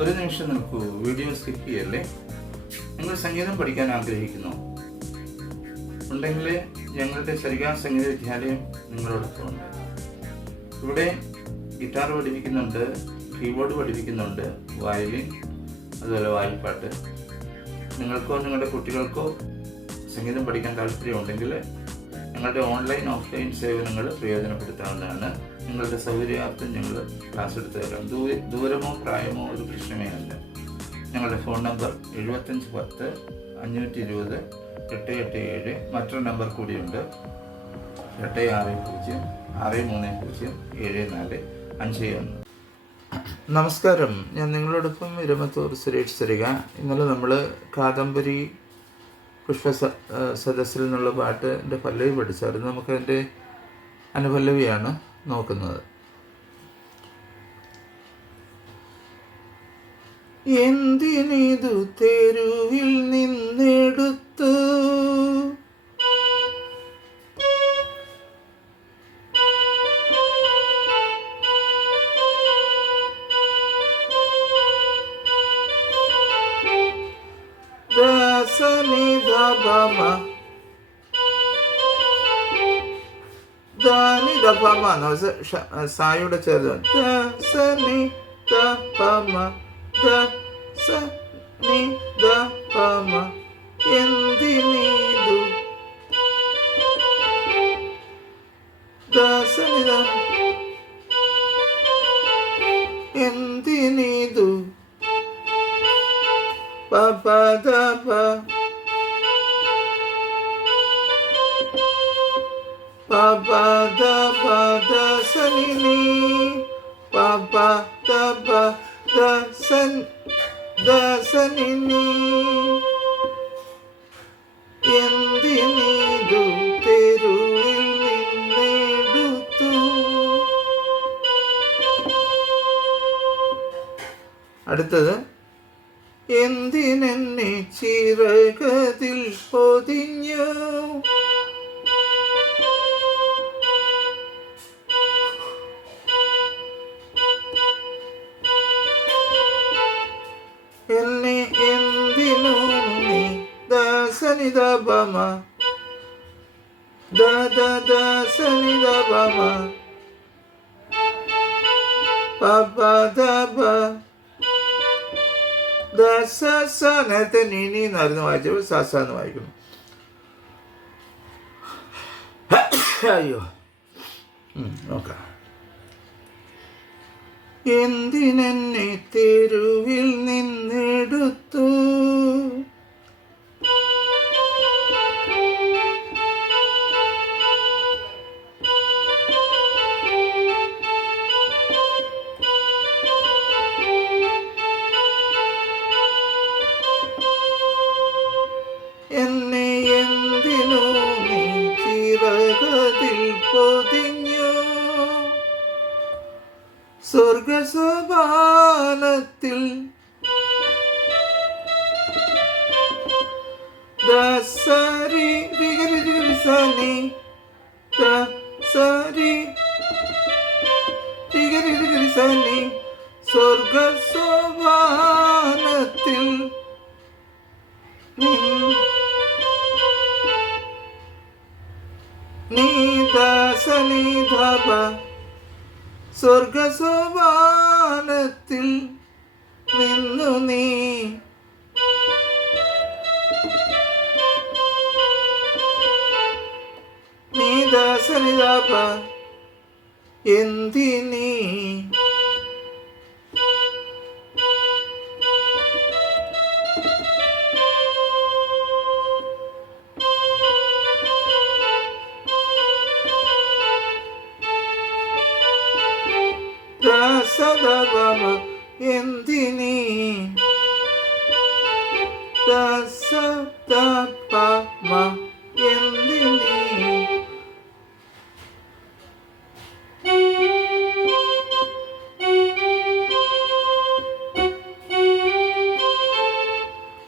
ഒരു നിമിഷം നിൽക്കൂ, വീഡിയോ സ്കിപ്പ് ചെയ്യല്ലേ. നിങ്ങൾ സംഗീതം പഠിക്കാൻ ആഗ്രഹിക്കുന്നു ഉണ്ടെങ്കിൽ ഞങ്ങളുടെ സരിഗ സംഗീത വിദ്യാലയം നിങ്ങളോടൊപ്പം ഉണ്ട്. ഇവിടെ ഗിറ്റാർ പഠിപ്പിക്കുന്നുണ്ട്, കീബോർഡ് പഠിപ്പിക്കുന്നുണ്ട്, വയലിൻ, അതുപോലെ വായ്പാട്ട്. നിങ്ങൾക്കോ നിങ്ങളുടെ കുട്ടികൾക്കോ സംഗീതം പഠിക്കാൻ താല്പര്യമുണ്ടെങ്കിൽ ഞങ്ങളുടെ ഓൺലൈൻ ഓഫ്ലൈൻ സേവനങ്ങൾ പ്രയോജനപ്പെടുത്താവുന്നതാണ്. നിങ്ങളുടെ സൗകര്യാർത്ഥം ഞങ്ങൾ ക്ലാസ് എടുത്തു തരാം. ദൂരമോ പ്രായമോ ഒരു പ്രശ്നമേ അല്ല. ഞങ്ങളുടെ ഫോൺ നമ്പർ 7510 520 887. മറ്റൊരു നമ്പർ കൂടിയുണ്ട്, 860 630 7451. നമസ്കാരം, ഞാൻ നിങ്ങളോടൊപ്പം ഇരമത്തൂർ സുരേഷ് സരിക. ഇന്നലെ നമ്മൾ കാദംബരി പുഷ്പ സദസ്സിൽ നിന്നുള്ള പാട്ടിൻ്റെ പല്ലവി പഠിച്ചായിരുന്നു. നമുക്കതിൻ്റെ അനുപല്ലവിയാണ് നോക്കുന്നത്. എന്തിനിതു തെരുവിൽ നിന്നെടുത്തു, സായുടെ ചേർന്ന് എന്തിനീതു എന്തിനീതു പപദപ പപദപദസനി പപദപദസനി എന്തിനീതു തെരുവിൽ നിന്നെടുത്തു. അടുത്തത് എന്തിനെന്നെ ചിറകതിൽ പൊതിഞ്ഞു, എന്നെ എന്തിനു നീ ദാസനിദപമ ദാസനിദപമ പപദപ ദസ. നേരത്തെ നീനി എന്നായിരുന്നു വായിച്ചപ്പോൾ സസ എന്ന് വായിക്കുന്നു. അയ്യോ, നോക്കാം. എന്തിനെന്നെ തെരുവിൽ നിന്നെടുത്തു, എന്നെ എന്തിനു നീ ചിറകതിൽ പൊതിഞ്ഞു, സ്വർഗസോപാനത്തിൽ ദസരി സനി ദസരി സനി സ്വർഗസോപാനത്തിൽ നീ ദസനി ധപ സ്വർഗസോപാനത്തിൽ നിന്നു നീ ദാസനിദാപ എന്തിനീ ദാസദപമ എന്തിനീ ദാസദപമ എന്തിനീ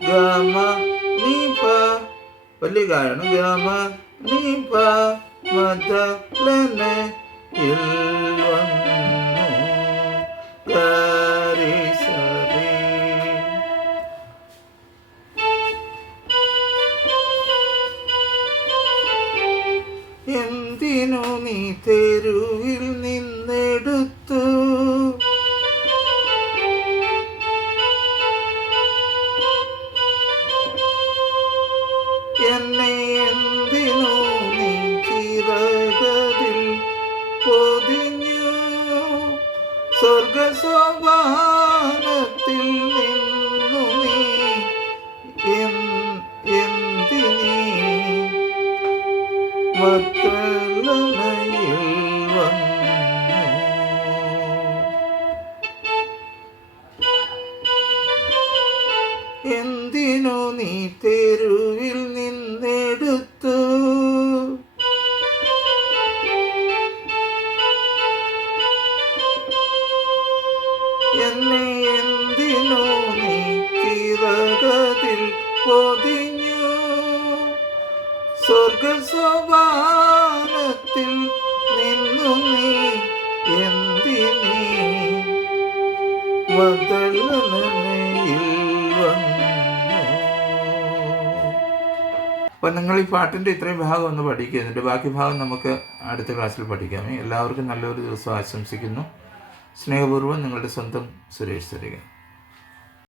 ഗമ നിപ വലിയ ഗായണം. ഗമ നിപ മദലന ഇൽവന്നു ഗരി സരി എന്തിനു നീ തെരുവിൽ നിന്നെടുത്തു? എന്നെ എന്തിനു നീ ചിറകതിൽ പൊതിഞ്ഞു? സ്വർഗസോപാനത്തിൽ നിന്നു നീ എന്തിനീ വദലനയിൽ വന്നു? അപ്പം നിങ്ങൾ ഈ പാട്ടിൻ്റെ ഇത്രയും ഭാഗം ഒന്ന് പഠിക്കുക. ഇതിൻ്റെ ബാക്കി ഭാഗം നമുക്ക് അടുത്ത ക്ലാസ്സിൽ പഠിക്കാം. എല്ലാവർക്കും നല്ലൊരു ദിവസം ആശംസിക്കുന്നു. സ്നേഹപൂർവ്വം നിങ്ങളുടെ സ്വന്തം സുരേഷ് തരിക.